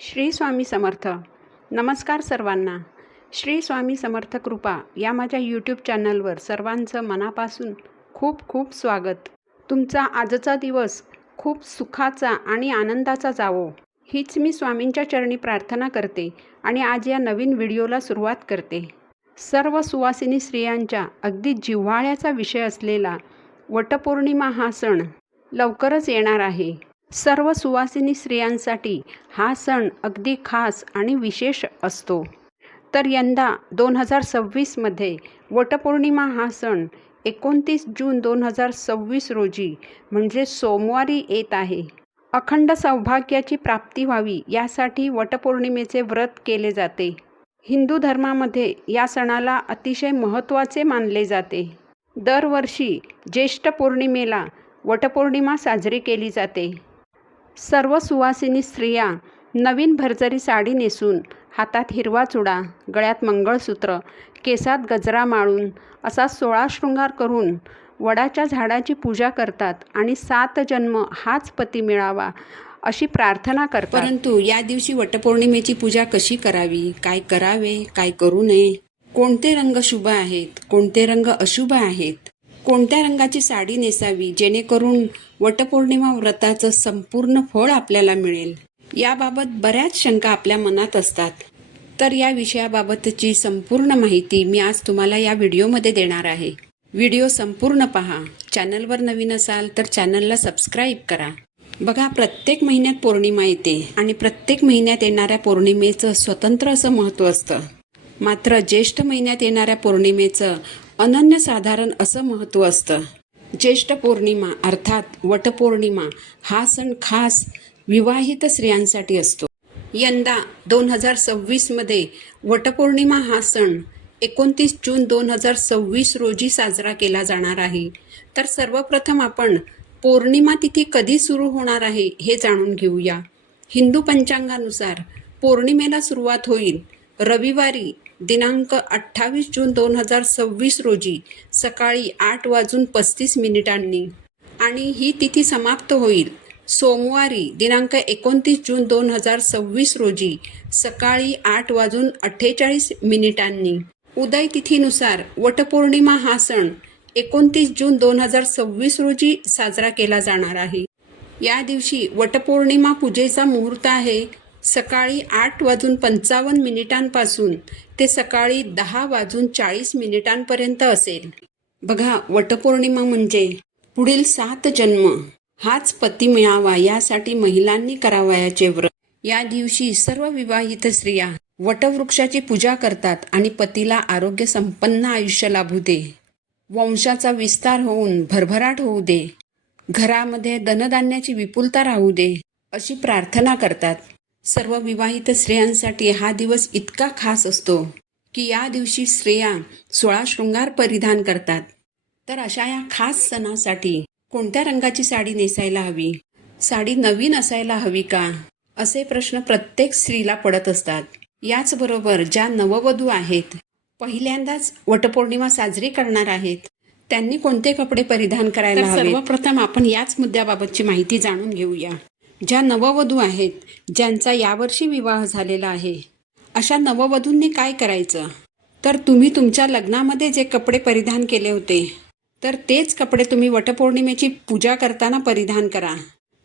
श्री स्वामी समर्थ. नमस्कार सर्वांना. श्री स्वामी समर्थ कृपा या माझ्या यूट्यूब चॅनलवर सर्वांचं मनापासून खूप खूप स्वागत. तुमचा आजचा दिवस खूप सुखाचा आणि आनंदाचा जावो हीच मी स्वामींच्या चरणी प्रार्थना करते आणि आज या नवीन व्हिडिओला सुरुवात करते. सर्व सुवासिनी स्त्रियांच्या अगदी जिव्हाळ्याचा विषय असलेला वटपौर्णिमा हा सण लवकरच येणार आहे. सर्व सुवासिनी स्त्रियांसाठी हा सण अगदी खास आणि विशेष असतो. तर यंदा 2026मध्ये वटपौर्णिमा हा सण 29 जून 2026 रोजी म्हणजे सोमवारी येत आहे. अखंड सौभाग्याची प्राप्ती व्हावी यासाठी वटपौर्णिमेचे व्रत केले जाते. हिंदू धर्मामध्ये या सणाला अतिशय महत्त्वाचे मानले जाते. दरवर्षी ज्येष्ठ पौर्णिमेला वटपौर्णिमा साजरी केली जाते. सर्व सुवासिनी स्त्रिया नवीन भरजरी साडी नेसून हातात हिरवा चुडा, गळ्यात मंगळसूत्र, केसात गजरा माळून असा 16 शृंगार करून वडाच्या झाडाची पूजा करतात आणि 7 जन्म हाच पती मिळावा अशी प्रार्थना करतात. परंतु या दिवशी वटपौर्णिमेची पूजा कशी करावी, काय करावे, काय करू नये, कोणते रंग शुभ आहेत, कोणते रंग अशुभ आहेत, कोणत्या रंगाची साडी नेसावी जेणेकरून वटपौर्णिमा व्रताचं संपूर्ण फळ आपल्याला मिळेल, याबाबत बऱ्याच शंका आपल्या मनात असतात. तर या विषयाबाबतची संपूर्ण माहिती मी आज तुम्हाला या व्हिडिओमध्ये देणार आहे. व्हिडिओ संपूर्ण पहा. चॅनलवर नवीन असाल तर चॅनलला सबस्क्राईब करा. बघा, प्रत्येक महिन्यात पौर्णिमा येते आणि प्रत्येक महिन्यात येणाऱ्या पौर्णिमेचं स्वतंत्र असं महत्त्व असतं. मात्र ज्येष्ठ महिन्यात येणाऱ्या पौर्णिमेचं अनन्यसाधारण असं महत्त्व असतं. ज्येष्ठ पौर्णिमा अर्थात वटपौर्णिमा हा सण खास विवाहित स्त्रियांसाठी असतो. यंदा 2026मध्ये वटपौर्णिमा हा सण 29 जून 2026 रोजी साजरा केला जाणार आहे. तर सर्वप्रथम आपण पौर्णिमा तिथी कधी सुरू होणार आहे हे जाणून घेऊया. हिंदू पंचांगानुसार पौर्णिमेला सुरुवात होईल रविवारी दिनांक 28 जून 2026 रोजी सकाळी 8:35 आणि ही तिथी समाप्त होईल सोमवारी दिनांक 29 जून 2026 रोजी सकाळी 8:48 उदय तिथीनुसार वटपौर्णिमा हा सण 29 जून 2026 रोजी साजरा केला जाणार आहे. या दिवशी वटपौर्णिमा पूजेचा मुहूर्त आहे सकाळी 8:55 ते सकाळी 10:40 असेल. बघा, वटपौर्णिमा म्हणजे पुढील 7 जन्म हाच पती मिळावा यासाठी महिलांनी करावयाचे व्रत. या दिवशी सर्व विवाहित स्त्रिया वटवृक्षाची पूजा करतात आणि पतीला आरोग्य संपन्न आयुष्य लाभू दे, वंशाचा विस्तार होऊन भरभराट होऊ दे, घरामध्ये धनधान्याची विपुलता राहू दे अशी प्रार्थना करतात. सर्व विवाहित स्त्रियांसाठी हा दिवस इतका खास असतो की या दिवशी स्त्रिया 16 शृंगार परिधान करतात. तर अशा या खास सणासाठी कोणत्या रंगाची साडी नेसायला हवी, साडी नवीन असायला हवी का, असे प्रश्न प्रत्येक स्त्रीला पडत असतात. याचबरोबर ज्या नववधू आहेत, पहिल्यांदाच वटपौर्णिमा साजरी करणार आहेत, त्यांनी कोणते कपडे परिधान करायला हवे. सर्वप्रथम आपण याच मुद्द्याबाबतची माहिती जाणून घेऊया. ज्या नववधू आहेत, ज्यांचा यावर्षी विवाह झालेला आहे, अशा नववधूंनी काय करायचं, तर तुम्ही तुमच्या लग्नामध्ये जे कपडे परिधान केले होते तर तेच कपडे तुम्ही वटपौर्णिमेची पूजा करताना परिधान करा.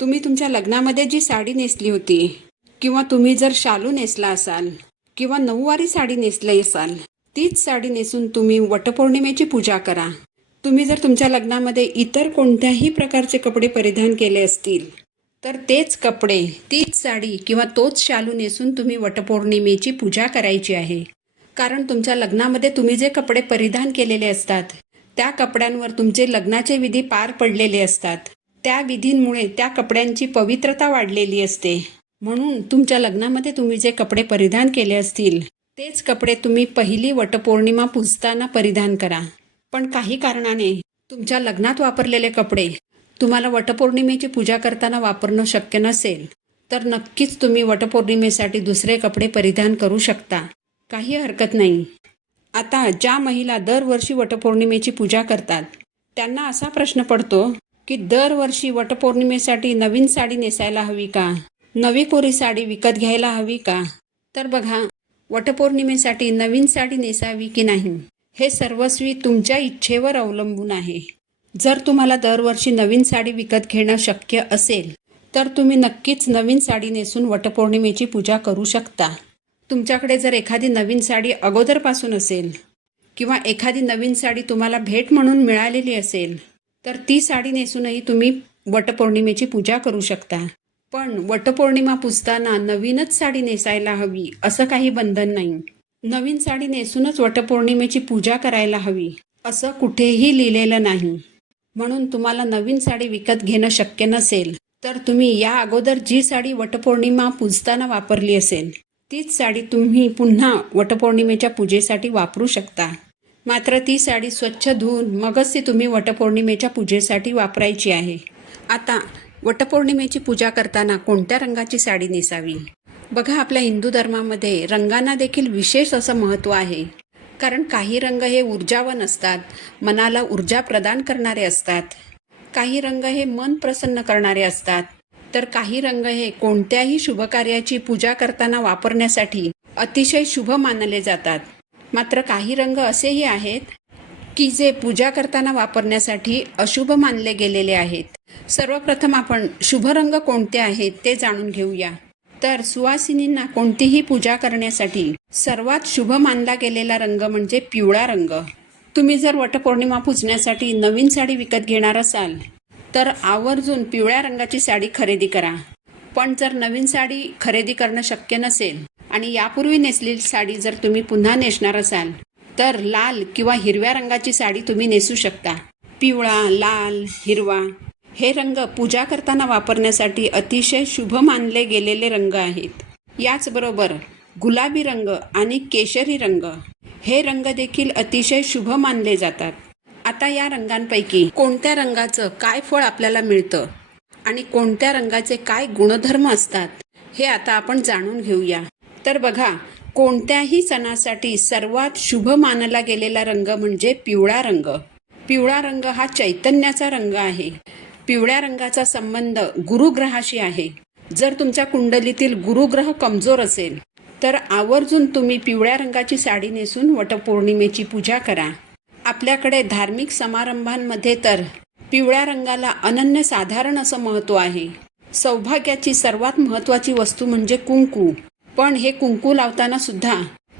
तुम्ही तुमच्या लग्नामध्ये जी साडी नेसली होती किंवा तुम्ही जर शालू नेसला असाल किंवा नऊवारी साडी नेसली असाल, तीच साडी नेसून तुम्ही वटपौर्णिमेची पूजा करा. तुम्ही जर तुमच्या लग्नामध्ये इतर कोणत्याही प्रकारचे कपडे परिधान केले असतील तर तेच कपडे, तीच साडी किंवा तोच शालू नेसून तुम्ही वटपौर्णिमेची पूजा करायची आहे. कारण तुमच्या लग्नामध्ये तुम्ही जे कपडे परिधान केलेले असतात त्या कपड्यांवर तुमचे लग्नाचे विधी पार पडलेले असतात. त्या विधींमुळे त्या कपड्यांची पवित्रता वाढलेली असते. म्हणून तुमच्या लग्नामध्ये तुम्ही जे कपडे परिधान केले असतील तेच कपडे तुम्ही पहिली वटपौर्णिमा पूजताना परिधान करा. पण काही कारणाने तुमच्या लग्नात वापरलेले कपडे तुम्हाला वटपौर्णिमेची पूजा करताना वापरणं शक्य नसेल तर नक्कीच तुम्ही वटपौर्णिमेसाठी दुसरे कपडे परिधान करू शकता. काही हरकत नाही. आता ज्या महिला दरवर्षी वटपौर्णिमेची पूजा करतात त्यांना असा प्रश्न पडतो की दरवर्षी वटपौर्णिमेसाठी नवीन साडी नेसायला हवी का, नवी कोरी साडी विकत घ्यायला हवी का? तर बघा, वटपौर्णिमेसाठी नवीन साडी नेसावी की नाही हे सर्वस्वी तुमच्या इच्छेवर अवलंबून आहे. जर तुम्हाला दरवर्षी नवीन साडी विकत घेणं शक्य असेल तर तुम्ही नक्कीच नवीन साडी नेसून वटपौर्णिमेची पूजा करू शकता. तुमच्याकडे जर एखादी नवीन साडी अगोदरपासून असेल किंवा एखादी नवीन साडी तुम्हाला भेट म्हणून मिळालेली असेल तर ती साडी नेसूनही तुम्ही वटपौर्णिमेची पूजा करू शकता. पण वटपौर्णिमा पुजताना नवीनच साडी नेसायला हवी असं काही बंधन नाही. नवीन साडी नेसूनच वटपौर्णिमेची पूजा करायला हवी असं कुठेही लिहिलेलं नाही. म्हणून तुम्हाला नवीन साडी विकत घेणं शक्य नसेल तर तुम्ही या अगोदर जी साडी वटपौर्णिमा पूजताना वापरली असेल तीच साडी तुम्ही पुन्हा वटपौर्णिमेच्या पूजेसाठी वापरू शकता. मात्र ती साडी स्वच्छ धुवून मगच ती तुम्ही वटपौर्णिमेच्या पूजेसाठी वापरायची आहे. आता वटपौर्णिमेची पूजा करताना कोणत्या रंगाची साडी नेसावी? बघा, आपल्या हिंदू धर्मामध्ये रंगांना देखील विशेष असं महत्त्व आहे. कारण काही रंग हे ऊर्जावान असतात, मनाला ऊर्जा प्रदान करणारे असतात. काही रंग हे मन प्रसन्न करणारे असतात, तर काही रंग हे कोणत्याही शुभकार्याची पूजा करताना वापरण्यासाठी अतिशय शुभ मानले जातात. मात्र काही रंग असेही आहेत की जे पूजा करताना वापरण्यासाठी अशुभ मानले गेलेले आहेत. सर्वप्रथम आपण शुभ रंग कोणते आहेत ते जाणून घेऊया. तर सुवासिनींना कोणतीही पूजा करण्यासाठी सर्वात शुभ मानला गेलेला रंग म्हणजे पिवळा रंग. तुम्ही जर वटपौर्णिमा पूजण्यासाठी नवीन साडी विकत घेणार असाल तर आवर्जून पिवळ्या रंगाची साडी खरेदी करा. पण जर नवीन साडी खरेदी करणं शक्य नसेल आणि यापूर्वी नेसलेली साडी जर तुम्ही पुन्हा नेसणार असाल तर लाल किंवा हिरव्या रंगाची साडी तुम्ही नेसू शकता. पिवळा, लाल, हिरवा हे रंग पूजा करताना वापरण्यासाठी अतिशय शुभ मानले गेलेले रंग आहेत. याचबरोबर गुलाबी रंग आणि केशरी रंग हे रंग देखील अतिशय शुभ मानले जातात. आता या रंगांपैकी कोणत्या रंगाचं काय फळ आपल्याला मिळतं आणि कोणत्या रंगाचे काय गुणधर्म असतात हे आता आपण जाणून घेऊया. तर बघा, कोणत्याही सणासाठी सर्वात शुभ मानला गेलेला रंग म्हणजे पिवळा रंग. पिवळा रंग हा चैतन्याचा रंग आहे. पिवळ्या रंगाचा संबंध गुरुग्रहाशी आहे. जर तुमच्या कुंडलीतील गुरुग्रह कमजोर असेल तर आवर्जून तुम्ही पिवळ्या रंगाची साडी नेसून वटपौर्णिमेची पूजा करा. आपल्याकडे धार्मिक समारंभांमध्ये तर पिवळ्या रंगाला अनन्यसाधारण असं महत्त्व आहे. सौभाग्याची सर्वात महत्त्वाची वस्तू म्हणजे कुंकू. पण हे कुंकू लावताना सुद्धा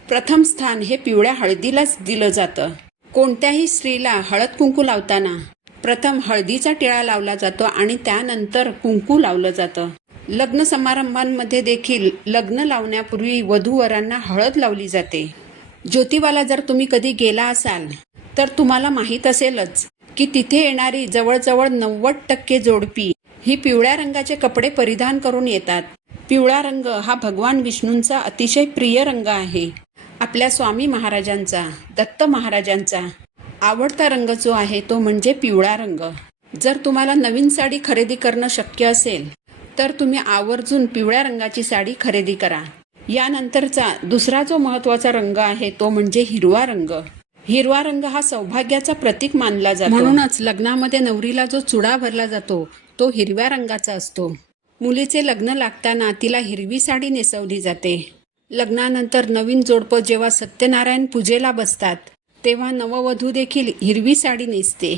प्रथम स्थान हे पिवळ्या हळदीलाच दिलं जातं. कोणत्याही स्त्रीला हळद कुंकू लावताना प्रथम हळदीचा टिळा लावला जातो आणि त्यानंतर कुंकू लावलं जातं. लग्न समारंभांमध्ये देखील लग्न लावण्यापूर्वी वधूवरांना हळद लावली जाते. ज्योतिबाला जर तुम्ही कधी गेला असाल तर तुम्हाला माहीत असेलच की तिथे येणारी जवळजवळ 90% जोडपी ही पिवळ्या रंगाचे कपडे परिधान करून येतात. पिवळा रंग हा भगवान विष्णूंचा अतिशय प्रिय रंग आहे. आपल्या स्वामी महाराजांचा, दत्त महाराजांचा आवडता रंग जो आहे तो म्हणजे पिवळा रंग. जर तुम्हाला नवीन साडी खरेदी करणं शक्य असेल तर तुम्ही आवर्जून पिवळ्या रंगाची साडी खरेदी करा. यानंतरचा दुसरा जो महत्त्वाचा रंग आहे तो म्हणजे हिरवा रंग. हिरवा रंग हा सौभाग्याचा प्रतीक मानला जातो. म्हणूनच लग्नामध्ये नवरीला जो चुडा भरला जातो तो हिरव्या रंगाचा असतो. मुलीचे लग्न लागताना तिला हिरवी साडी नेसवली जाते. लग्नानंतर नवीन जोडपं जेव्हा सत्यनारायण पूजेला बसतात तेव्हा नववधू देखील हिरवी साडी नेसते.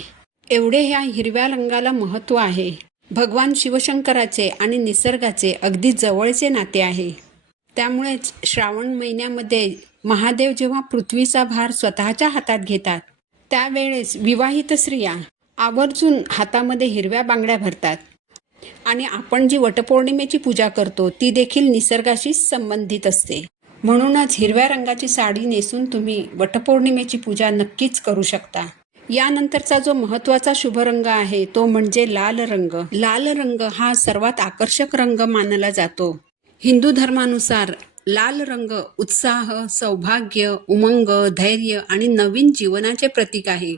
एवढे ह्या हिरव्या रंगाला महत्त्व आहे. भगवान शिवशंकराचे आणि निसर्गाचे अगदी जवळचे नाते आहे. त्यामुळेच श्रावण महिन्यामध्ये महादेव जेव्हा पृथ्वीचा भार स्वतःच्या हातात घेतात त्यावेळेस विवाहित स्त्रिया आवर्जून हातामध्ये हिरव्या बांगड्या भरतात. आणि आपण जी वटपौर्णिमेची पूजा करतो ती देखील निसर्गाशीच संबंधित असते. म्हणूनच हिरव्या रंगाची साडी नेसून तुम्ही वटपौर्णिमेची पूजा नक्कीच करू शकता. यानंतरचा जो महत्त्वाचा शुभ रंग आहे तो म्हणजे लाल रंग. लाल रंग हा सर्वात आकर्षक रंग मानला जातो. हिंदू धर्मानुसार लाल रंग उत्साह, सौभाग्य, उमंग, धैर्य आणि नवीन जीवनाचे प्रतीक आहे.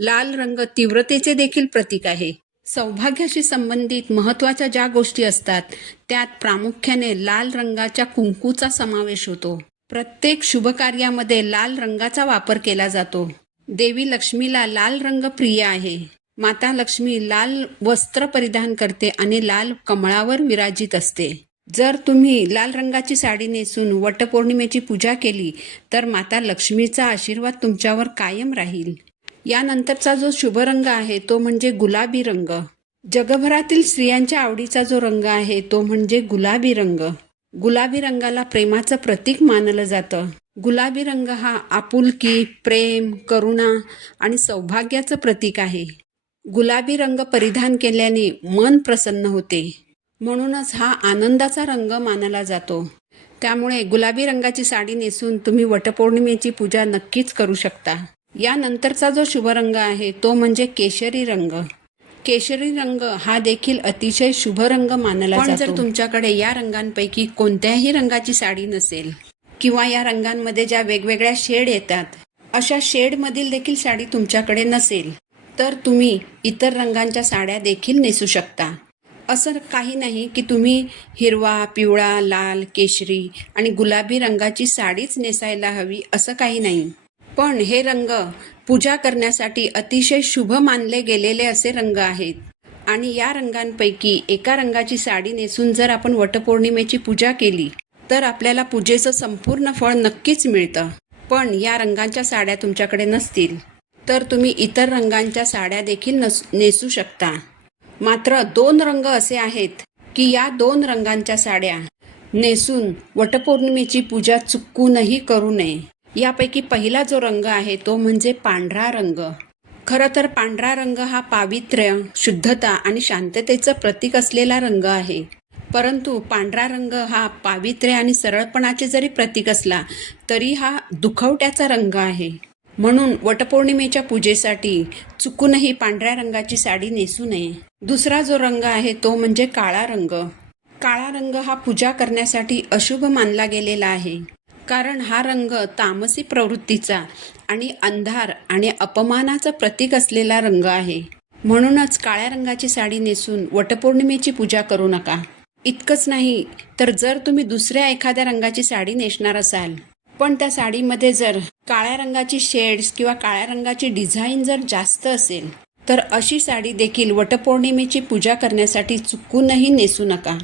लाल रंग तीव्रतेचे देखील प्रतीक आहे. सौभाग्याशी संबंधित महत्त्वाच्या ज्या गोष्टी असतात त्यात प्रामुख्याने लाल रंगाच्या कुंकूचा समावेश होतो. प्रत्येक शुभकार्यामध्ये लाल रंगाचा वापर केला जातो. देवी लक्ष्मीला लाल रंग प्रिय आहे. माता लक्ष्मी लाल वस्त्र परिधान करते आणि लाल कमळावर विराजित असते. जर तुम्ही लाल रंगाची साडी नेसून वटपौर्णिमेची पूजा केली तर माता लक्ष्मीचा आशीर्वाद तुमच्यावर कायम राहील. यानंतरचा जो शुभ रंग आहे तो म्हणजे गुलाबी रंग. जगभरातील स्त्रियांच्या आवडीचा जो रंग आहे तो म्हणजे गुलाबी रंग. गुलाबी रंगाला प्रेमाचं प्रतीक मानलं जातं. गुलाबी रंग हा आपुलकी, प्रेम, करुणा आणि सौभाग्याचं प्रतीक आहे. गुलाबी रंग परिधान केल्याने मन प्रसन्न होते, म्हणूनच हा आनंदाचा रंग मानला जातो. त्यामुळे गुलाबी रंगाची साडी नेसून तुम्ही वटपौर्णिमेची पूजा नक्कीच करू शकता. यानंतरचा जो शुभ रंग आहे तो म्हणजे केशरी रंग. केशरी रंग हा देखील अतिशय शुभ रंग मानला जातो. पण जर तुमच्याकडे या रंगांपैकी कोणत्याही रंगाची साडी नसेल किंवा या रंगांमध्ये ज्या वेगवेगळ्या शेड येतात अशा शेडमधील देखील साडी तुमच्याकडे नसेल तर तुम्ही इतर रंगांच्या साड्या देखील नेसू शकता. असं काही नाही की तुम्ही हिरवा, पिवळा, लाल, केशरी आणि गुलाबी रंगाची साडीच नेसायला हवी असं काही नाही. पण हे रंग पूजा करण्यासाठी अतिशय शुभ मानले गेलेले असे रंग आहेत. आणि या रंगांपैकी एका रंगाची साडी नेसून जर आपण वटपौर्णिमेची पूजा केली तर आपल्याला पूजेचं संपूर्ण फळ नक्कीच मिळतं. पण या रंगांच्या साड्या तुमच्याकडे नसतील तर तुम्ही इतर रंगांच्या साड्या देखील नेसू शकता. मात्र 2 रंग असे आहेत की या 2 रंगांच्या साड्या नेसून वटपौर्णिमेची पूजा चुकूनही करू नये. यापैकी पहिला जो रंग आहे तो म्हणजे पांढरा रंग. खरं तर पांढरा रंग हा पावित्र्य, शुद्धता आणि शांततेचं प्रतीक असलेला रंग आहे. परंतु पांढरा रंग हा पावित्र्य आणि सरळपणाचे जरी प्रतीक असला तरी हा दुखवट्याचा रंग आहे. म्हणून वटपौर्णिमेच्या पूजेसाठी चुकूनही पांढऱ्या रंगाची साडी नेसू नये. दुसरा जो रंग आहे तो म्हणजे काळा रंग. काळा रंग हा पूजा करण्यासाठी अशुभ मानला गेलेला आहे. कारण हा रंग तामसी प्रवृत्तीचा आणि अंधार आणि अपमानाचं प्रतीक असलेला रंग आहे. म्हणूनच काळ्या रंगाची साडी नेसून वटपौर्णिमेची पूजा करू नका. इतकंच नाही तर जर तुम्ही दुसऱ्या एखाद्या रंगाची साडी नेसणार असाल पण त्या साडीमध्ये जर काळ्या रंगाची शेड्स किंवा काळ्या रंगाची डिझाईन जर जास्त असेल तर अशी साडी देखील वटपौर्णिमेची पूजा करण्यासाठी चुकूनही नेसू नका.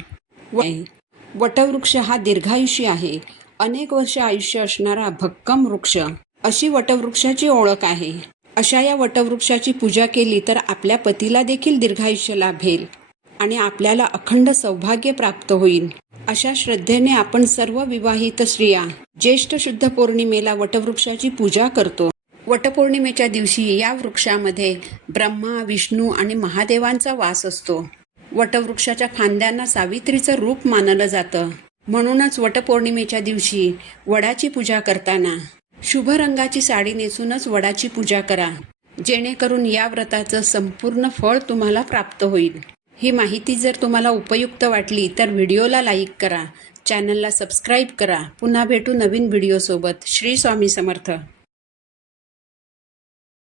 वटवृक्ष हा दीर्घायुषी आहे. अनेक वर्ष आयुष्य असणारा भक्कम वृक्ष अशी वटवृक्षाची ओळख आहे. अशा या वटवृक्षाची पूजा केली तर आपल्या पतीला देखील दीर्घायुष्य लाभेल आणि आपल्याला अखंड सौभाग्य प्राप्त होईल. अशा श्रद्धेने आपण सर्व विवाहित स्त्रिया ज्येष्ठ शुद्ध पौर्णिमेला वटवृक्षाची पूजा करतो. वटपौर्णिमेच्या दिवशी या वृक्षामध्ये ब्रह्मा, विष्णू आणि महादेवांचा वास असतो. वटवृक्षाच्या फांद्यांना सावित्रीचं रूप मानलं जातं. म्हणूनच वटपौर्णिमेच्या दिवशी वडाची पूजा करताना शुभ रंगाची साडी नेसूनच वडाची पूजा करा, जेणेकरून या व्रताचं संपूर्ण फळ तुम्हाला प्राप्त होईल. ही माहिती जर तुम्हाला उपयुक्त वाटली तर व्हिडिओला लाईक करा, चॅनलला सबस्क्राईब करा. पुन्हा भेटू नवीन व्हिडिओसोबत. श्री स्वामी समर्थ.